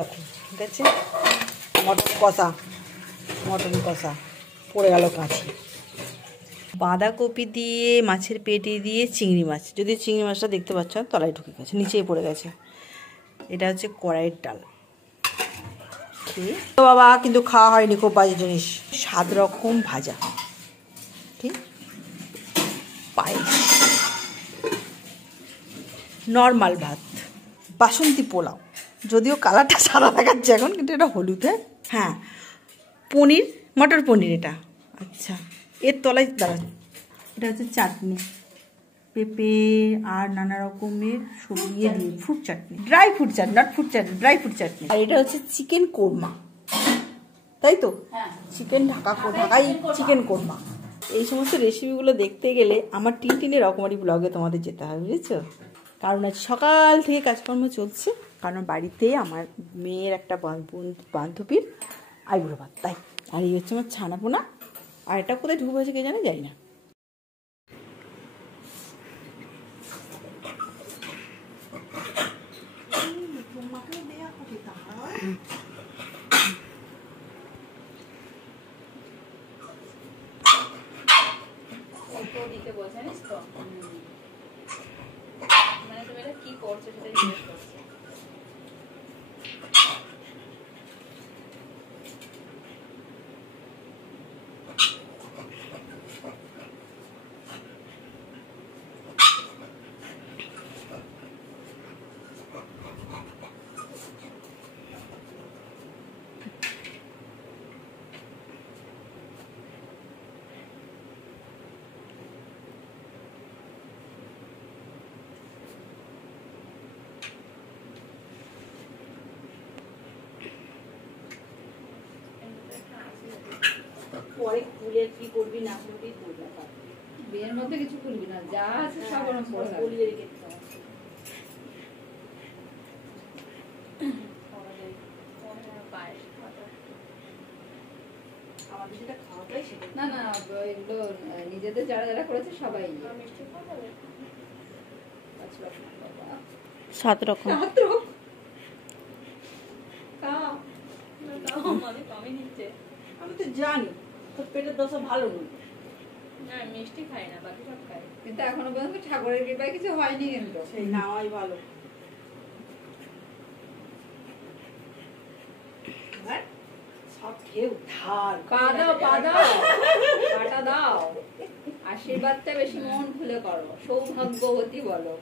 দেখো ঠিক আছে, মটন কষা পড়ে গেল কাছে। বাঁধাকপি দিয়ে মাছের পেটি দিয়ে চিংড়ি মাছ, যদি চিংড়ি মাছটা দেখতে পাচ্ছ তলায় ঢুকে গেছে, নিচেই পড়ে গেছে। এটা হচ্ছে কড়াইয়ের ডাল। তো বাবা কিন্তু খাওয়া হয়নি, খুব বাজে জিনিস। 7 রকম ভাজা, ঠিক, পায়েস, নর্মাল ভাত, বাসন্তী পোলাও, যদিও কালারটা সাদা দেখাচ্ছে এখন, কিন্তু এটা হলুদ। হ্যাঁ, পনির, মটর পনির এটা। আচ্ছা, এর তলায় দাঁড়া, এটা হচ্ছে চাটনি, পেঁপে আর নানা রকমের সবজি দিয়ে fruit chutney, dry fruit chutney, not fruit chutney, dry fruit chutney. আর এটা হচ্ছে চিকেন কোরমা, তাই তো? চিকেন ঢাকাই চিকেন কোরমা। এই সমস্ত রেসিপিগুলো দেখতে গেলে আমার টিনটিনে রকমারি ব্লগে তোমাদের যেতে হবে, বুঝেছো? কারণ আজ সকাল থেকে কাজকর্ম চলছে, কারণ বাড়িতে আমার মেয়ের একটা বান্ধবীর আইবুড়ো ভাত, তাই। আর এই হচ্ছে আমার ছানাপোনা, আর এটা কোথায় ঢুকে হয়েছে কে জানে, যাই না। দিতে বলছে, জানিস তো, মানে তুমি এটা কি করছো সেটা জিজ্ঞেস করছে। পরে খুলে কি করবি না করবি, বিয়ের মধ্যে কিছু করবি না, যা আছে সব ওরকম করে বলিয়ে রেখে না না, এগুলো নিজেদের যারা যারা করেছে সবাই 7 রকম। আমি তো জানি তোর পেটের দশা ভালো নয়। মিষ্টি খাই না, বাকি সব খাই, কিন্তু এখনো পর্যন্ত ঠাকুরের কৃপায় কিছু হয়নি, কিন্তু সেই নাওয়াই ভালো। সব খেয়ে ধার পা দাও, পাটা দাও, আশীর্বাদটা বেশি মন খুলে করো, সৌভাগ্যবতী বলো,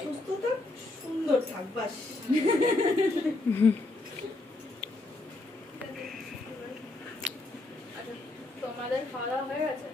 সুস্থতা সুন্দর থাক, বাস। তোমাদের খাওয়া দাওয়া হয়ে গেছে?